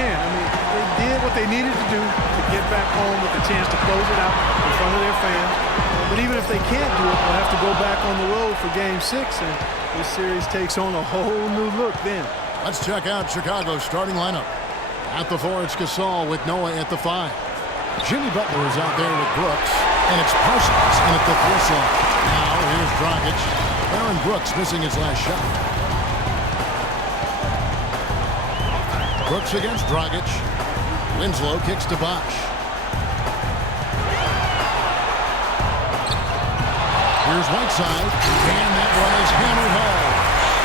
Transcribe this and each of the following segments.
can. I mean, they did what they needed to do to get back home with a chance to close it out in front of their fans. But even if they can't do it, they'll have to go back on the road for Game 6, and this series takes on a whole new look then. Let's check out Chicago's starting lineup. At the 4, it's Gasol with Noah at the 5. Jimmy Butler is out there with Brooks, and it's Parsons in at the 4 slot. Now here's Dragic. Aaron Brooks missing his last shot. Brooks against Dragic. Winslow kicks to Bosh. Here's Whiteside, and that one is hammered home.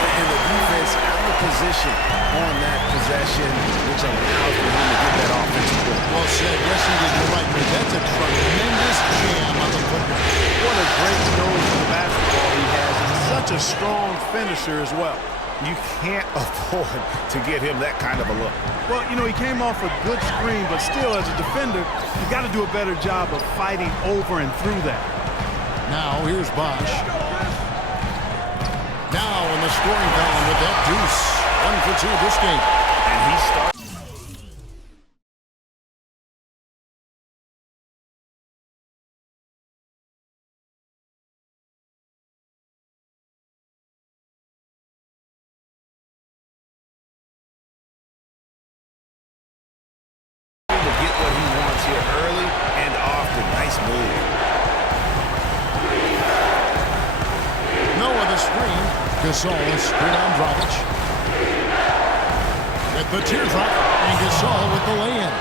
And the defense out of position on that possession, which allows for him to get that offensive goal. Well said. Yes, he did. You're right, Greg. That's a tremendous jam on the football. What a great nose for the basketball he has. He's such a strong finisher as well. You can't afford to get him that kind of a look. Well, you know, he came off a good screen, but still, as a defender, you got to do a better job of fighting over and through that. Now, here's Bosh. Now in the scoring column with that deuce. 1 for 2 this game. And he starts. To get what he wants here early and often. Nice move. Noah the screen. Gasol is straight on Dragic. With the teardrop, and Gasol with the lay-in.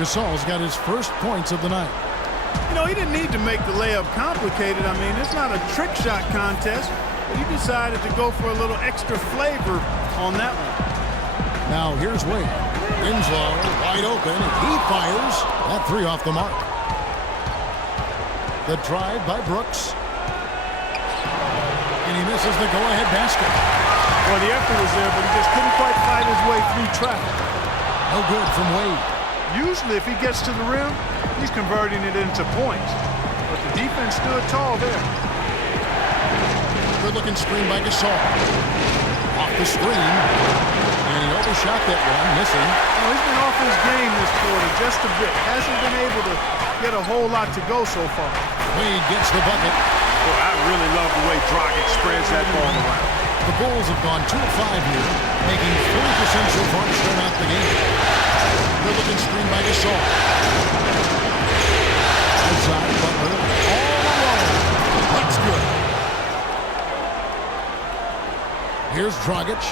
Gasol's got his first points of the night. You know, he didn't need to make the layup complicated. I mean, it's not a trick shot contest, but he decided to go for a little extra flavor on that one. Now here's Wade. Winslow wide open. He fires. That 3 off the mark. The drive by Brooks. And he misses the go-ahead basket. Well, the effort was there, but he just couldn't quite fight his way through traffic. No good from Wade. Usually, if he gets to the rim, he's converting it into points. But the defense stood tall there. Good-looking screen by Gasol. Off the screen. And he overshot that one, missing. You know, he's been off his game this quarter just a bit. Hasn't been able to get a whole lot to go so far. Wade gets the bucket. Boy, I really love the way Dragic spreads that ball around. The Bulls have gone 2 of 5 here, making 40% so far to start out the game. Good-looking screen by Gasol. Outside, Butler all alone. That's good. Here's Dragic.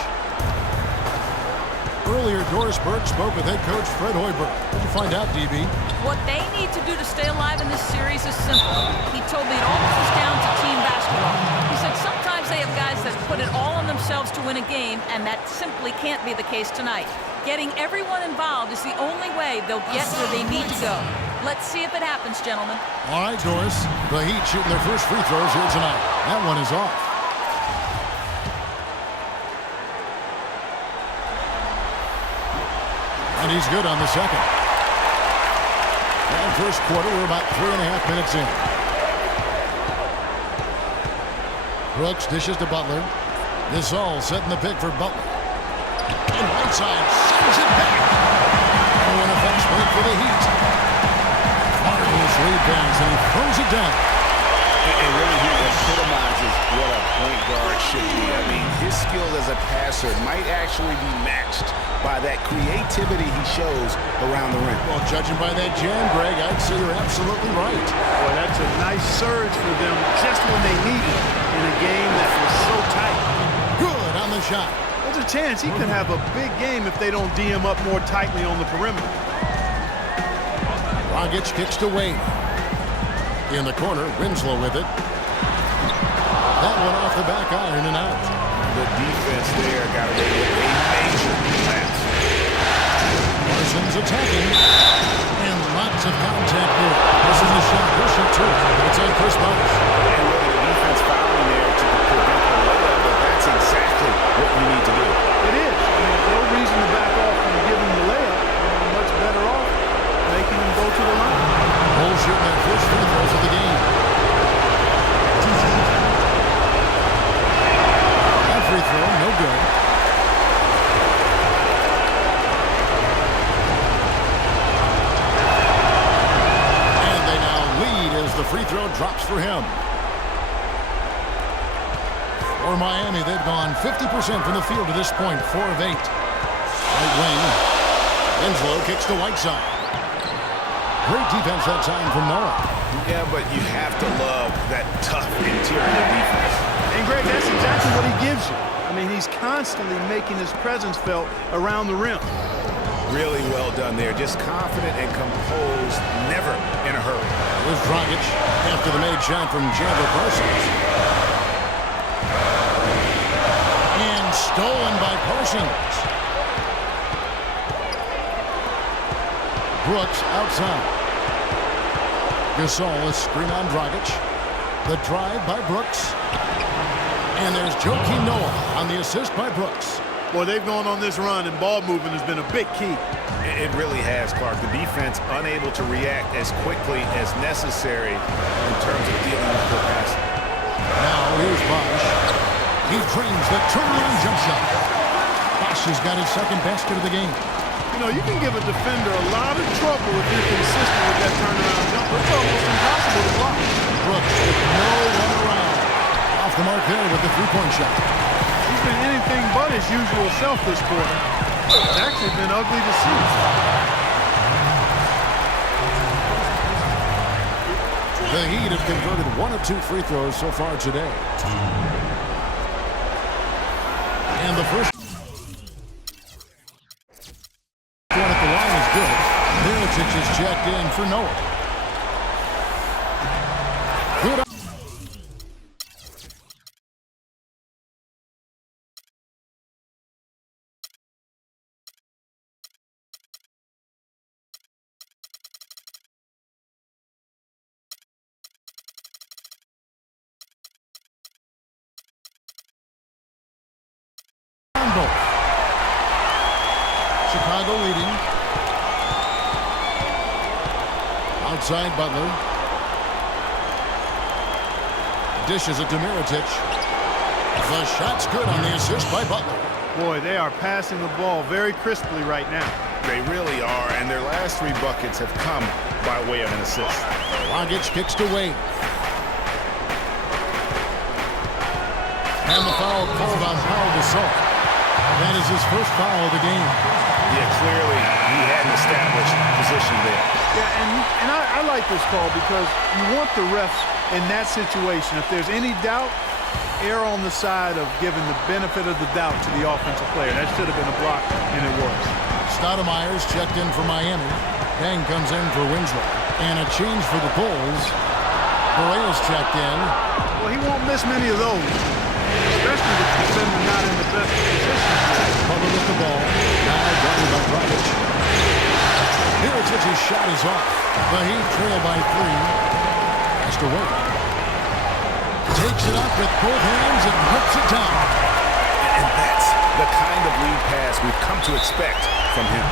Earlier, Doris Burke spoke with head coach Fred Hoiberg. What did you find out, DB? What they need to do to stay alive in this series is simple. He told me it all comes down to team basketball. He said sometimes they have guys that put it all on themselves to win a game, and that simply can't be the case tonight. Getting everyone involved is the only way they'll get where they need to go. Let's see if it happens, gentlemen. All right, Doris. The Heat shooting their first free throws here tonight. That one is off. And he's good on the second. And first quarter, we're about 3.5 minutes in. Brooks dishes to Butler. Gasol setting the pick for Butler. And Whiteside sends it back. Oh, and a fast break for the Heat. Marvelous lead pass, and he throws it down. And really, he epitomizes what a point guard should be. I mean, his skill as a passer might actually be matched by that creativity he shows around the rim. Well, judging by that jam, Greg, I'd say you're absolutely right. Boy, that's a nice surge for them just when they need it in a game that was so tight. Good on the shot. There's a chance he could have a big game if they don't D him up more tightly on the perimeter. Dragic kicks to Wade. In the corner, Winslow with it. That one off the back iron and out. The defense there got away with a major pass. Parsons attacking. And lots of contact there. This is a shot. He'll shoot 2. It's on Chris Bosh. And really, the defense fouling there to prevent the layup, but that's exactly what you need to do. It is. I mean, no reason to back off from giving the layup. You're much better off making him go to the line. Bulls shooting their first free throws of the game. drops for him. For Miami, they've gone 50% from the field to this point, 4 of 8. Right wing. Winslow kicks to Whiteside. Great defense that time from Noah. Yeah, but you have to love that tough interior defense. And, Greg, that's exactly what he gives you. I mean, he's constantly making his presence felt around the rim. Really well done there. Just confident and composed, never in a hurry. Here's Dragic after the made shot from Chandler Parsons. And stolen by Parsons. Brooks outside. Gasol, a screen on Dragic. The drive by Brooks. And there's Joakim Noah on the assist by Brooks. Boy, they've gone on this run, and ball movement has been a big key. It really has, Clark. The defense unable to react as quickly as necessary in terms of dealing with the pass. Now here's Bosh. He drains the turnaround jump shot. Bosh has got his second basket of the game. You know, you can give a defender a lot of trouble if you're consistent with that turnaround jumper. It's almost impossible to block. Brooks with no run around. Off the mark there with the three-point shot. He's been anything but his usual self this quarter. It's actually been ugly to see. The Heat have converted 1 of 2 free throws so far today. And the first one at the line is good. Mirotic is checked in for Noah. Good. Chicago leading. Outside Butler. Dishes it to Mirotic. The shot's good on the assist by Butler. Boy, they are passing the ball very crisply right now. They really are, and their last 3 buckets have come by way of an assist. Dragic kicks to Wade. And the foul called on Pau Gasol. That is his first foul of the game. Yeah, clearly he had an established position there. Yeah, and I like this call because you want the refs in that situation. If there's any doubt, err on the side of giving the benefit of the doubt to the offensive player. That should have been a block, and it was. Stoudemire's checked in for Miami. Bang comes in for Winslow. And a change for the Bulls. Correa's checked in. Well, he won't miss many of those, especially with the defender not in the best position. Butler with the ball. Now guarded by Dragic. Mirotic's shot is off. The Heat trail by 3. Has to wait. Takes it up with both hands and puts it down. And that's the kind of lead pass we've come to expect from him.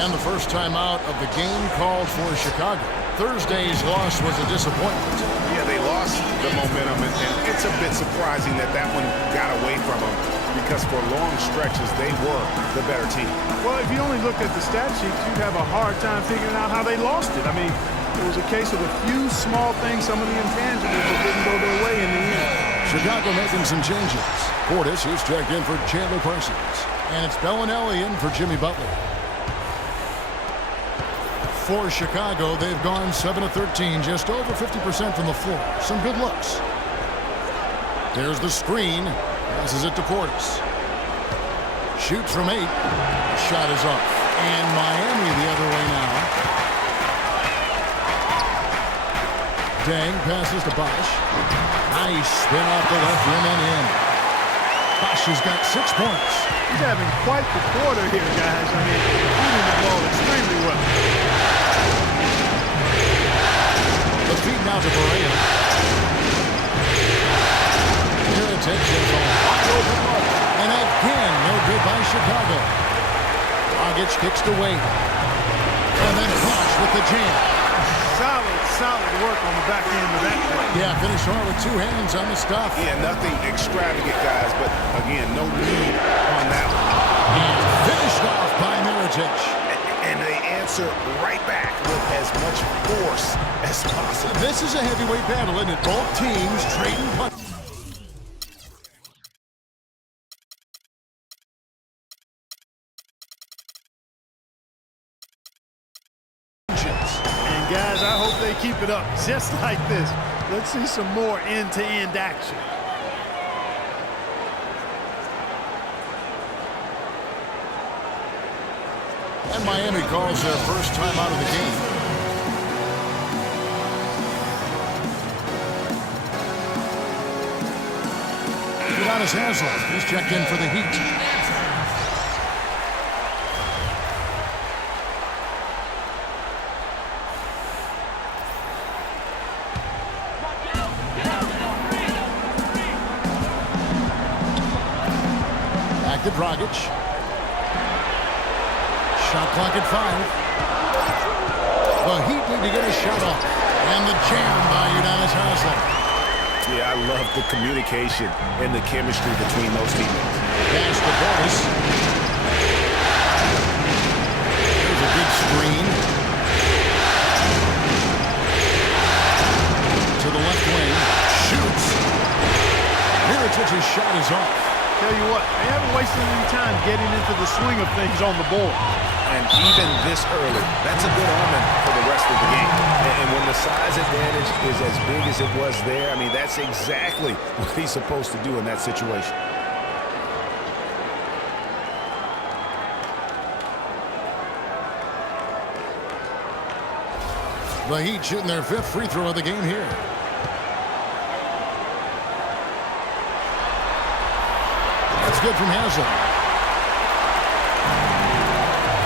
And the first time out of the game called for Chicago. Thursday's loss was a disappointment. Yeah, they lost the momentum, and it's a bit surprising that one got away from them because for long stretches they were the better team. Well, if you only looked at the stat sheet, you'd have a hard time figuring out how they lost it. I mean, it was a case of a few small things, some of the intangibles that didn't go their way in the end. Chicago making some changes. Portis, who's checked in for Chandler Parsons. And it's Bellinelli in for Jimmy Butler. For Chicago, they've gone 7 of 13, just over 50% from the floor. Some good looks. There's the screen. Passes it to Portis. Shoots from 8. The shot is off. And Miami the other way now. Dang passes to Bosh. Nice spin off the left rim and in. Bosh has got 6 points. He's having quite the quarter here, guys. I mean, shooting the ball extremely well. The feed now to Correa. Mirotic is a wide open look. And again, no good by Chicago. Dragic kicks to Wade. And then Bosh with the jam. Solid work on the back end of that play. Yeah, finish hard with 2 hands on the stuff. Yeah, nothing extravagant, guys, but again, no need on that one. He Mirotic. And they answer right back with as much force as possible. This is a heavyweight battle, isn't it? Both teams trading punches. And guys, I hope they keep it up just like this. Let's see some more end-to-end action. And Miami calls their first time out of the game. Udonis Haslem, he's checked in for the Heat. Back to Dragic. Shot clock at 5. The Heat need to get a shot off. And the jam by Udonis Haslem. Yeah, I love the communication and the chemistry between those teammates. Pass to Portis. There's a good screen. To the left wing. Shoots. Mirotic's shot is off. Tell you what, they haven't wasted any time getting into the swing of things on the board. And even this early, that's a good omen for the rest of the game. And when the size advantage is as big as it was there, I mean, that's exactly what he's supposed to do in that situation. The Heat shooting their 5th free throw of the game here. That's good from Haslem.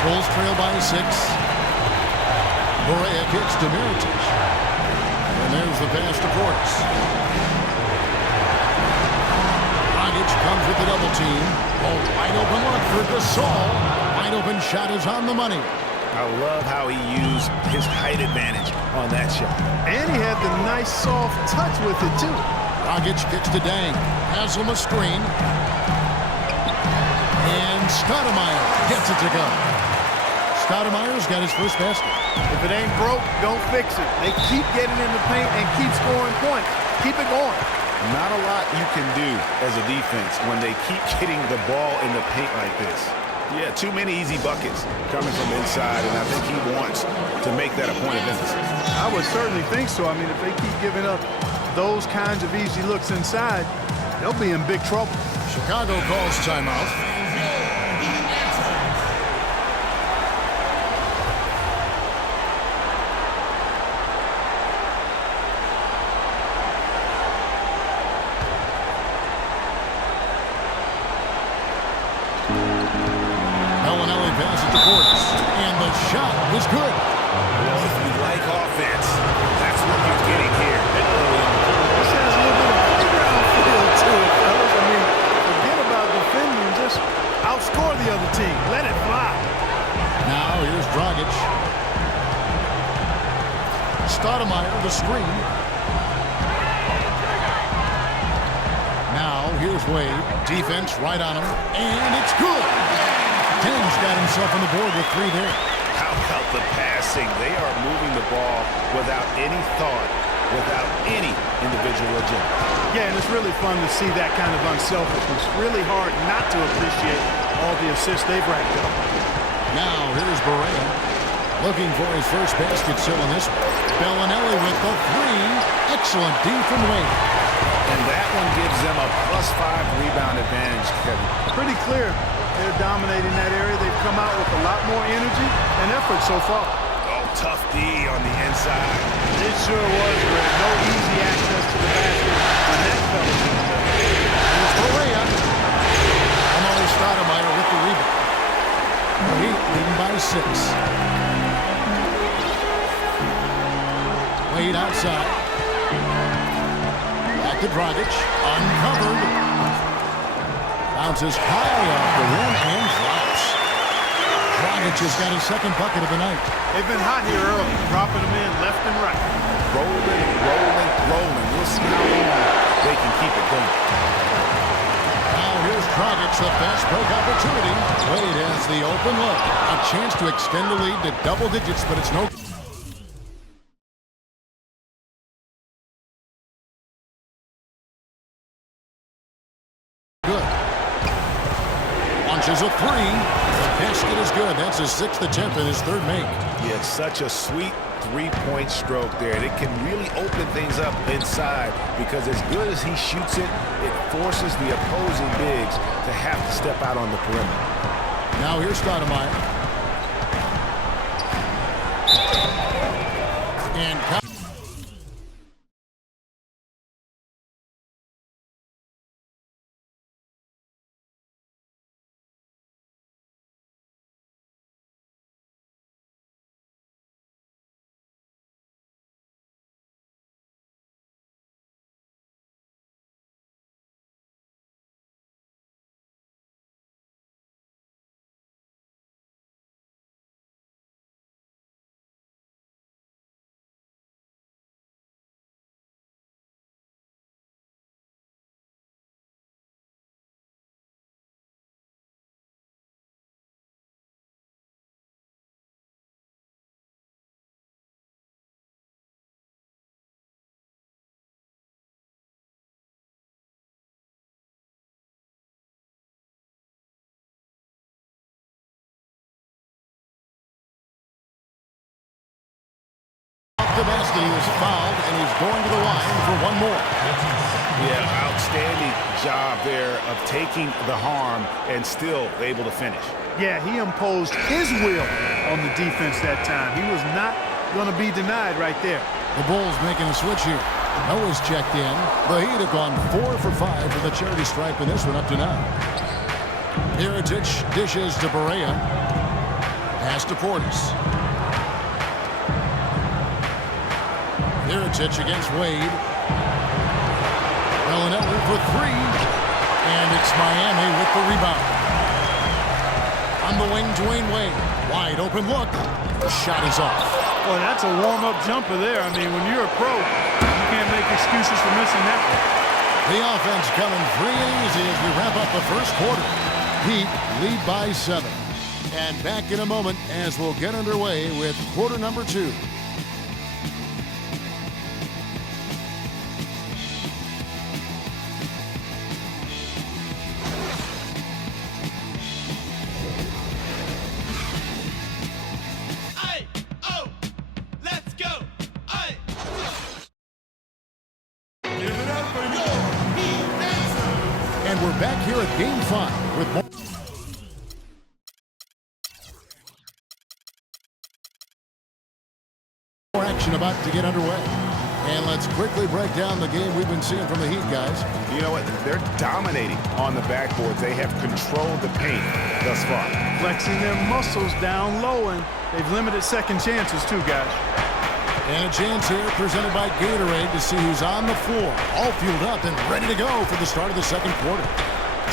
Bulls trail by 6. Barea kicks to Mirotic. And there's the pass to Portis. Dragic comes with the double team. Oh, wide open look for Gasol. Wide open shot is on the money. I love how he used his height advantage on that shot. And he had the nice soft touch with it too. Dragic kicks to Dang. Haslem a screen. And Stoudemire gets it to go. Stoudemire's got his first basket. If it ain't broke, don't fix it. They keep getting in the paint and keep scoring points. Keep it going. Not a lot you can do as a defense when they keep getting the ball in the paint like this. Yeah, too many easy buckets coming from inside, and I think he wants to make that a point of emphasis. I would certainly think so. I mean, if they keep giving up those kinds of easy looks inside, they'll be in big trouble. Chicago calls timeout. Bellinelli passes to Portis, and the shot is good. Well, if you like offense, that's what you're getting here. This has a little bit of playground feel to it, fellas. I mean, forget about defending. Just outscore the other team. Let it fly. Now here's Dragic. Stoudemire the screen. Now here's Wade. Defense right on him, and it's good. Tang's got himself on the board with 3 there. How about the passing? They are moving the ball without any thought, without any individual agenda. Yeah, and it's really fun to see that kind of unselfishness. Really hard not to appreciate all the assists they've racked up. Now here's Barea. Looking for his first basket still in this one. Bellinelli with the 3. Excellent D from Wade. And that one gives them a +5 rebound advantage, Kevin. Pretty clear. They're dominating that area. They've come out with a lot more energy and effort so far. Oh, tough D on the inside. It sure was, Greg. No easy access to the basket when that fell into the middle. Here's Barea. Amari Stoudemire with the rebound. The Heat leading by 6. Wade outside. Back to Dragic. Uncovered. Bounces high off the rim and drops. Dragic has got his 2nd bucket of the night. They've been hot here early, dropping them in left and right. Rolling, rolling, rolling. We'll see how long they can keep it going. Now here's Dragic, the fast break opportunity. Wade has the open look. A chance to extend the lead to double digits, but it's no... good. Launches a three. The basket is good. That's his 6th attempt and his 3rd make. Yeah, it's such a sweet three-point stroke there. And it can really open things up inside because as good as he shoots it, it forces the opposing bigs to have to step out on the perimeter. Now here's Stoudemire. And the basket, he was fouled, and he's going to the line for one more. Yeah, outstanding job there of taking the harm and still able to finish. Yeah, he imposed his will on the defense that time. He was not going to be denied right there. The Bulls making a switch here. Noah's checked in. The Heat have gone 4 for 5 for the charity stripe in this one up to now. Mirotic dishes to Barea. Pass to Portis. Mirotic against Wade. Bellinelli for 3. And it's Miami with the rebound. On the wing, Dwayne Wade. Wide open look. The shot is off. Well, that's a warm-up jumper there. I mean, when you're a pro, you can't make excuses for missing that one. The offense coming free and easy as we wrap up the first quarter. Heat lead by 7. And back in a moment as we'll get underway with quarter number 2. And we're back here at Game 5 with more action about to get underway. And let's quickly break down the game we've been seeing from the Heat, guys. You know what? They're dominating on the backboards. They have controlled the paint thus far. Flexing their muscles down low, and they've limited second chances too, guys. And a chance here presented by Gatorade to see who's on the floor, all fueled up and ready to go for the start of the second quarter.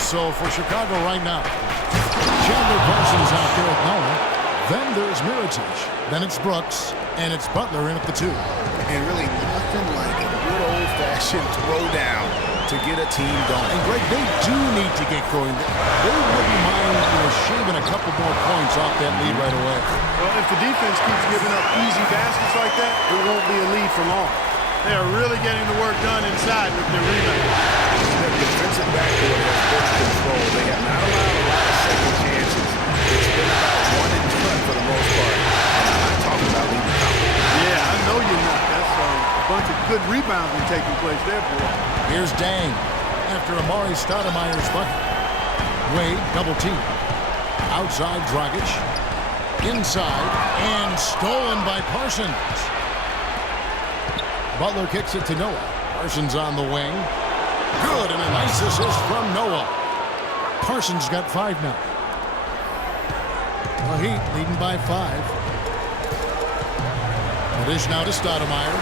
So for Chicago right now, Chandler Parsons out there at Noah. Then there's Mirotic. Then it's Brooks. And it's Butler in at the 2. And really nothing like a good old-fashioned throwdown to get a team going. And Greg, they do need to get going. They wouldn't mind shaving a couple more points off that lead right away. Well, if the defense keeps giving up easy baskets like that, it won't be a lead for long. They are really getting the work done inside with their rebound. The defensive backboard has good control. They have not allowed a lot of second chances. It's been about 1 and 2 for the most part. And I'm not talking about leaving out. Yeah, I know you're not. That's a bunch of good rebounding taking place there, boy. Here's Dang after Amari Stoudemire's bucket. Wade double team. Outside Dragic. Inside and stolen by Parsons. Butler kicks it to Noah. Parsons on the wing. Good, and a nice assist from Noah. Parsons got 5 now. The Heat leading by 5. The dish now to Stoudemire.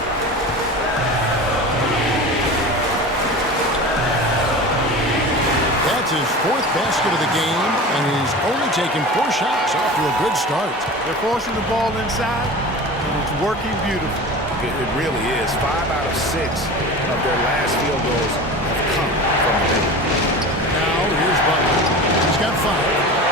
That's his 4th basket of the game, and he's only taken 4 shots off to a good start. They're forcing the ball inside, and it's working beautifully. It really is. 5 out of 6 of their last field goals have come from the paint. Now foul. Here's Butler. He's got 5.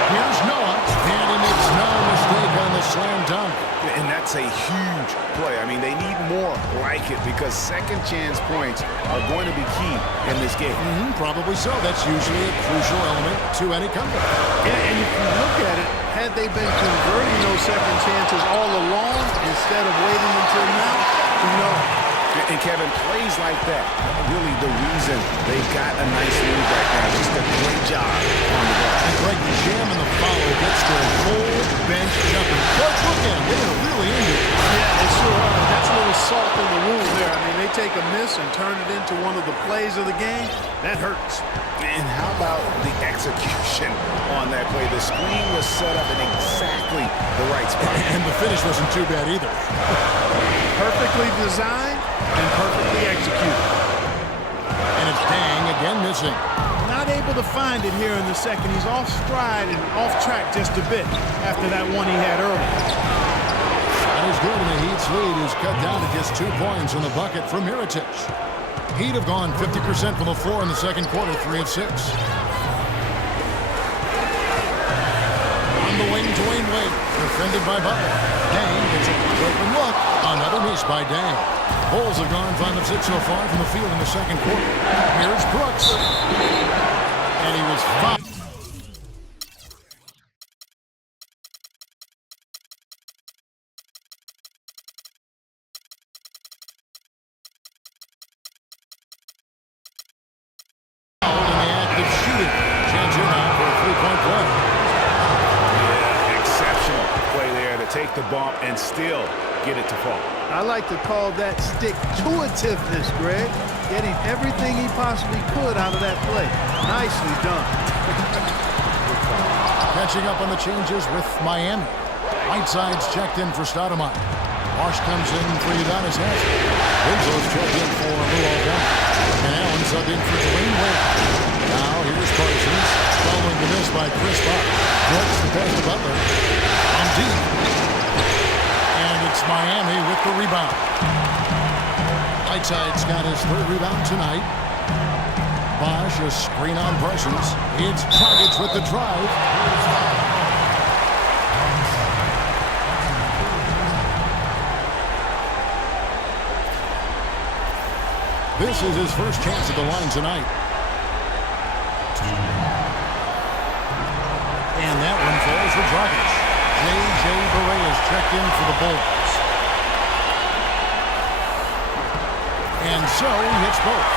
Here's Noah, and he makes no mistake on the slam dunk. And that's a huge play. I mean, they need more like it because second chance points are going to be key in this game. Probably so. That's usually a crucial element to any comeback. Yeah, and if you look at it, had they been converting those second chances all along instead of waiting until now, who knows? And Kevin, plays like that, really the reason they've got a nice lead right now. Just a great job on the glass. And Greg, the jam and the follow gets their full bench jumping. But look at it, they're really into it. Yeah, they sure are. That's a little salt in the wound there. I mean, they take a miss and turn it into one of the plays of the game. That hurts. And how about the execution on that play? The screen was set up in exactly the right spot. And the finish wasn't too bad either. Perfectly designed and perfectly executed. And it's Dang again missing. Not able to find it here in the second. He's off stride and off track just a bit after that one he had earlier. That is good, and the Heat's lead is cut down to just 2 points in the bucket from Mirotic. Heat have gone 50% from the floor in the second quarter, 3 of 6. On the wing, Dwayne Wade, defended by Butler. Dang gets a open look. Another miss by Dang. Bulls have gone 5 of 6 so far from the field in the second quarter. Here's Brooks. And he was 5. Take the bump and still get it to fall. I like to call that stick-to-itiveness, Greg. Getting everything he possibly could out of that play. Nicely done. Catching up on the changes with Miami. Whiteside's checked in for Stoudemire. Marsh comes in for Udonis Haslem. Winslow's checked in for Lou Aldana. And Allen subbed in for Dwayne Wade. Now here's Parsons. Following the miss by Chris Bosh. Brooks the pass to Butler. On deep. And it's Miami with the rebound. Whiteside's got his 3rd rebound tonight. Bosh a screen on Parsons. It's Dragic with the drive. This is his first chance at the line tonight. And that one falls for Dragic. J.J. Barea is checked in for the Bulls. And so he hits both.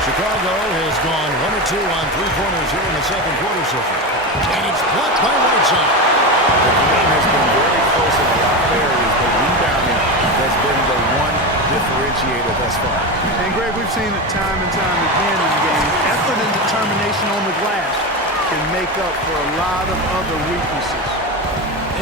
Chicago has gone 1 or 2 on 3-pointers here in the second quarter so far. And it's blocked by Whiteside. The game has been very close in a lot of areas, but rebounding has been the one differentiator thus far. And Greg, we've seen it time and time again in the game. Effort and determination on the glass can make up for a lot of other weaknesses.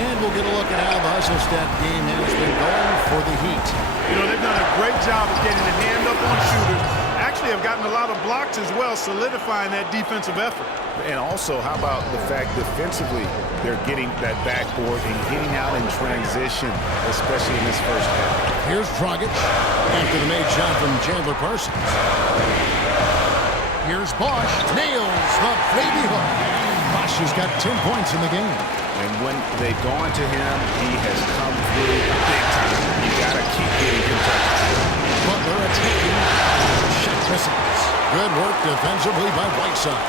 And we'll get a look at how the hustle stat game has been going for the Heat. You know, they've done a great job of getting the hand up on shooters. Actually have gotten a lot of blocks as well, solidifying that defensive effort. And also, how about the fact defensively, they're getting that backboard and getting out in transition, especially in this first half. Here's Dragic after the made shot from Chandler Parsons. Here's Bosh. Nails the baby hook. Bosh has got 10 points in the game. And when they've gone to him, he has come through big time. You got to keep getting him touches. Butler attacking. Shot misses. Good work defensively by Whiteside.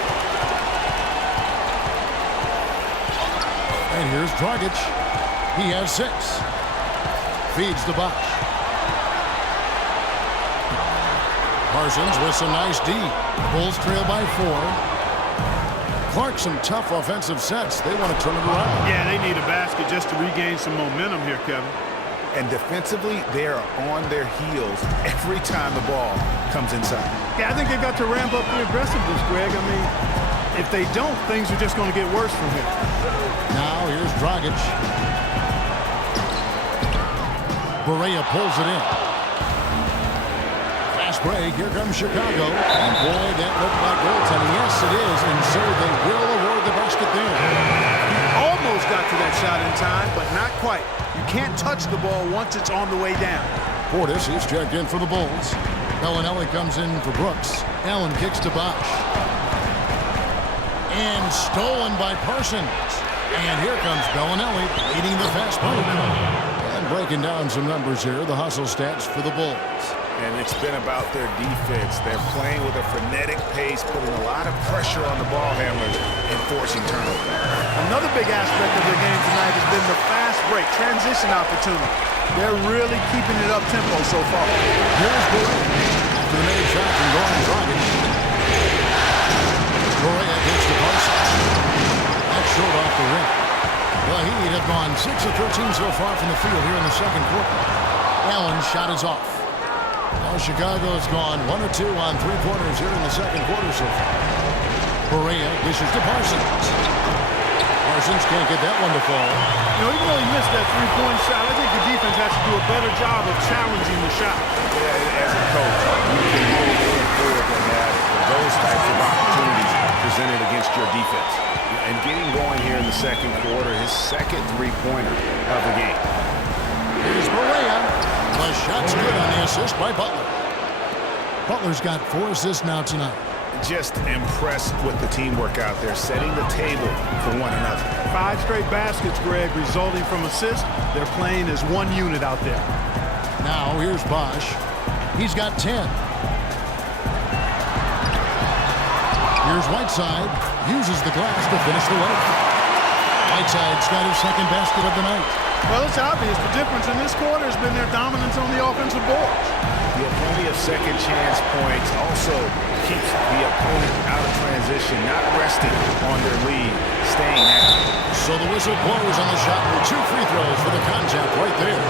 And here's Dragic. He has 6. Feeds to Bosh. Parsons with some nice D. Bulls trail by 4. Clark, some tough offensive sets. They want to turn it around. Yeah, they need a basket just to regain some momentum here, Kevin. And defensively, they are on their heels every time the ball comes inside. Yeah, I think they've got to ramp up the aggressiveness, Greg. I mean, if they don't, things are just going to get worse from here. Now here's Dragic. Barea pulls it in. Fast break. Here comes Chicago. And boy, that looked like goaltending. Yes, it is. And so they will award the basket there. Almost got to that shot in time, but not quite. You can't touch the ball once it's on the way down. Portis is checked in for the Bulls. Bellinelli comes in for Brooks. Allen kicks to Bosch. And stolen by Parsons. And here comes Bellinelli leading the fast break. And breaking down some numbers here, the hustle stats for the Bulls. And it's been about their defense. They're playing with a frenetic pace, putting a lot of pressure on the ball handlers and forcing turnovers. Another big aspect of their game tonight has been the fast break, transition opportunity. They're really keeping it up-tempo so far. Here's Barea. After the made shot from Goran Dragic. Barea gets to Parsons. That's short off the rim. The Heat have gone 6 of 13 so far from the field here in the second quarter. Allen's shot is off. Now Chicago's gone 1 of 2 on three-pointers here in the second quarter so far. Barea dishes to Parsons. Parsons can't get that one to fall. You know, even though he missed that three-point shot, I think the defense has to do a better job of challenging the shot. Yeah, as a coach, you can move forward than that. Those types of opportunities presented against your defense. And getting going here in the second quarter, his second three-pointer of the game. Here's Barea. The shot's good on the assist by Butler. Butler's got 4 assists now tonight. Just impressed with the teamwork out there, setting the table for one another. 5 straight baskets, Greg, resulting from assists. They're playing as one unit out there. Now here's Bosch. He's got 10. Here's Whiteside. Uses the glass to finish the layup. Whiteside's got his second basket of the night. Well, it's obvious. The difference in this quarter has been their dominance on the offensive boards. You have plenty of second chance points. Also keeps the opponent out of transition, not resting on their lead, staying active. So the whistle blows on the shot with 2 free throws for the contact right there.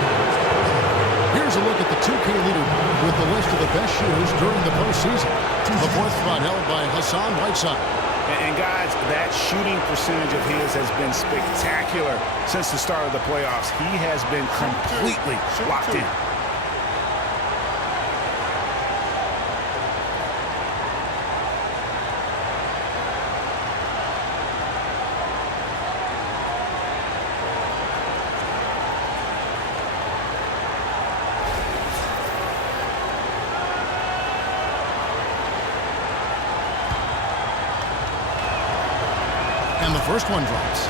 Here's a look at the 2K leaderboard with the list of the best shooters during the postseason. The 4th spot held by Hassan Whiteside. And guys, that shooting percentage of his has been spectacular since the start of the playoffs. He has been completely locked in. And the first one drops.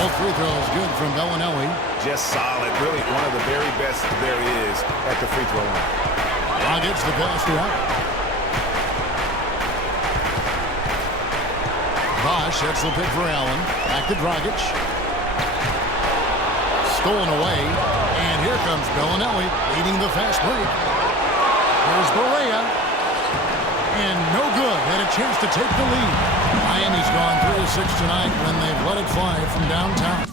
Both free throws good from Bellinelli. Just solid. Really one of the very best there is at the free throw line. Dragic the pass to Allen. Bosch sets the pick for Allen. Back to Dragic. Stolen away. And here comes Bellinelli leading the fast break. Here's Barea. And no good. Had a chance to take the lead. Miami's gone 3 of 6 tonight when they've let it fly from downtown.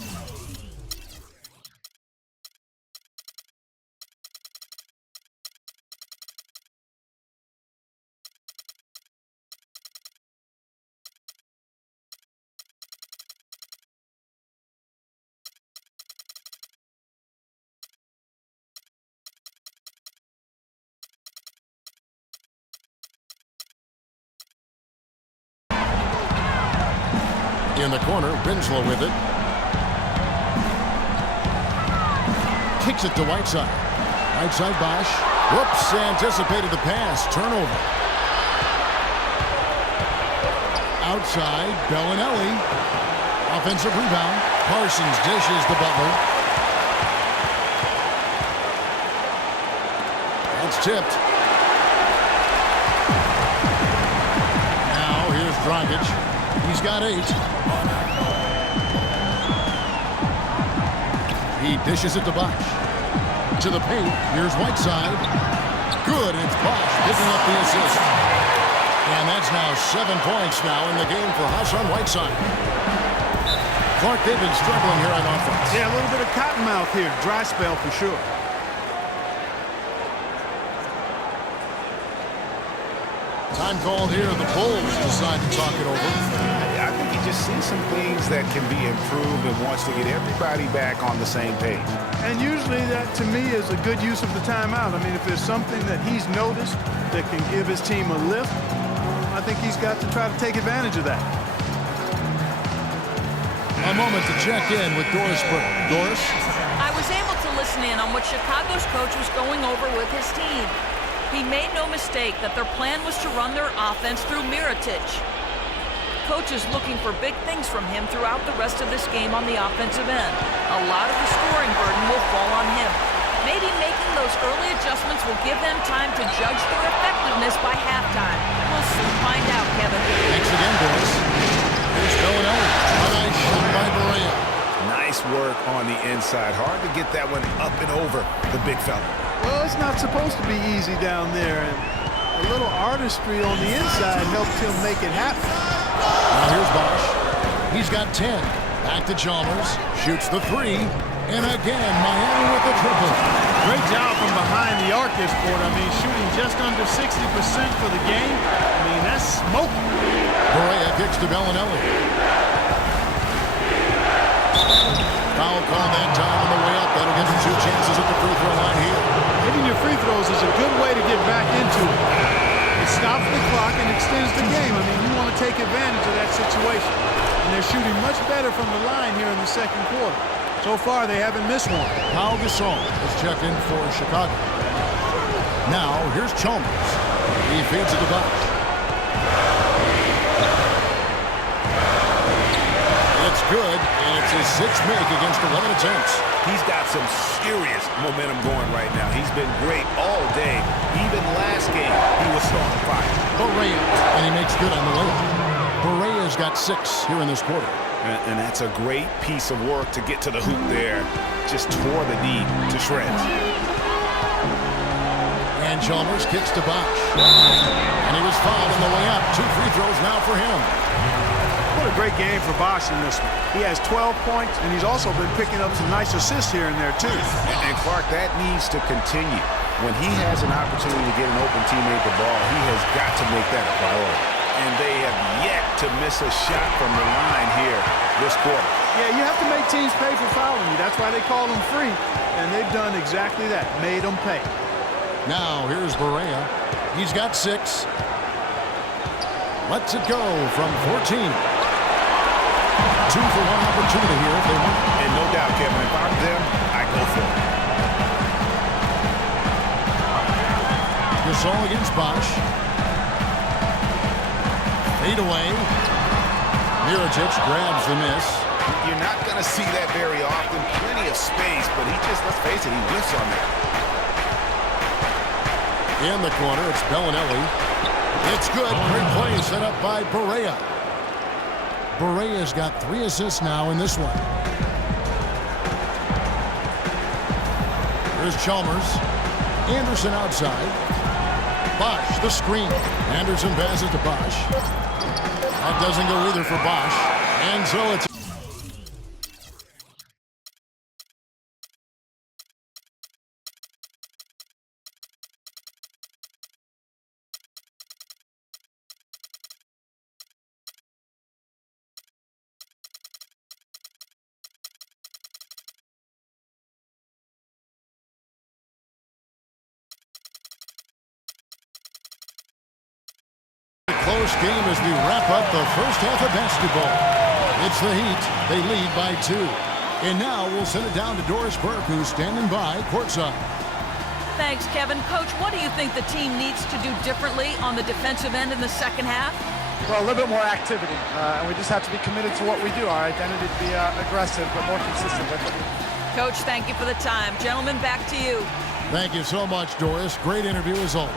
In the corner, Winslow with it. Kicks it to Whiteside. Whiteside Bosch. Whoops, anticipated the pass. Turnover. Outside, Bellinelli. Offensive rebound. Parsons dishes to Butler. That's tipped. Now here's Dragic. He's got 8. He dishes it to Bosch. To the paint. Here's Whiteside. Good. It's Bosch picking up the assist. And that's now 7 points now in the game for Hassan Whiteside. Clark, they've been struggling here on offense. Yeah, a little bit of cottonmouth here. Dry spell for sure. Time called here. The Bulls decide to talk it over. I think just sees some things that can be improved and wants to get everybody back on the same page. And usually that, to me, is a good use of the timeout. I mean, if there's something that he's noticed that can give his team a lift, I think he's got to try to take advantage of that. A moment to check in with Doris Burke. Doris? I was able to listen in on what Chicago's coach was going over with his team. He made no mistake that their plan was to run their offense through Mirotic. Coach is looking for big things from him throughout the rest of this game on the offensive end. A lot of the scoring burden will fall on him. Maybe making those early adjustments will give them time to judge their effectiveness by halftime. We'll soon find out, Kevin. Thanks again, Doris. Here's Bellinelli. A nice shot by Berea. Nice work on the inside. Hard to get that one up and over the big fella. Well, it's not supposed to be easy down there, and a little artistry on the inside helped him make it happen. Now here's Bosch. He's got 10. Back to Chalmers. Shoots the three. And again, Miami with the triple. Great job from behind the arc this quarter. I mean, shooting just under 60% for the game. I mean, that's smoking. Berea kicks to Bellinelli. Foul call that time on the way up. That'll give him 2 chances at the free throw line here. Hitting your free throws is a good way to get back into it. It stops the clock and extends the game. I mean, you want to take advantage of that situation. And they're shooting much better from the line here in the second quarter. So far, they haven't missed one. Pau Gasol is checked in for Chicago. Now, here's Chalmers. He feeds it to Bosch. It's good, and it's his 6th make against 11 attempts. He's got some serious momentum going right now. He's been great all day. Even last game, he was starting fire. Berea, and he makes good on the layup. Berea's got 6 here in this quarter. And that's a great piece of work to get to the hoop there. Just tore the D to shreds. And Chalmers kicks to Bosch. And he was fouled on the way up. 2 free throws now for him. What a great game for Bosch in this one. He has 12 points, and he's also been picking up some nice assists here and there, too. And Clark, that needs to continue. When he has an opportunity to get an open teammate the ball, he has got to make that a priority. And they have yet to miss a shot from the line here this quarter. Yeah, you have to make teams pay for fouling you. That's why they call them free. And they've done exactly that, made them pay. Now, here's Berea. He's got 6. Lets it go from 14. 2 for 1 opportunity here if they want. And no doubt, Kevin, if I'm them, I go for it. Gasol against Bosch. Fade away. Mirotic grabs the miss. You're not going to see that very often. Plenty of space, but he just, let's face it, he whiffs on that. In the corner, it's Bellinelli. It's good. Great play set up by Berea. Berea's got 3 assists now in this one. Here's Chalmers. Anderson outside. Bosch, the screen. Anderson passes to Bosch. That doesn't go either for Bosch. And so it's... close game as we wrap up the first half of basketball. It's the Heat. They lead by 2. And now we'll send it down to Doris Burke, who's standing by courtside. Thanks, Kevin. Coach, what do you think the team needs to do differently on the defensive end in the second half? Well, a little bit more activity, and we just have to be committed to what we do. Our identity to be aggressive, but more consistent with it. Coach, thank you for the time. Gentlemen, back to you. Thank you so much, Doris. Great interview as always.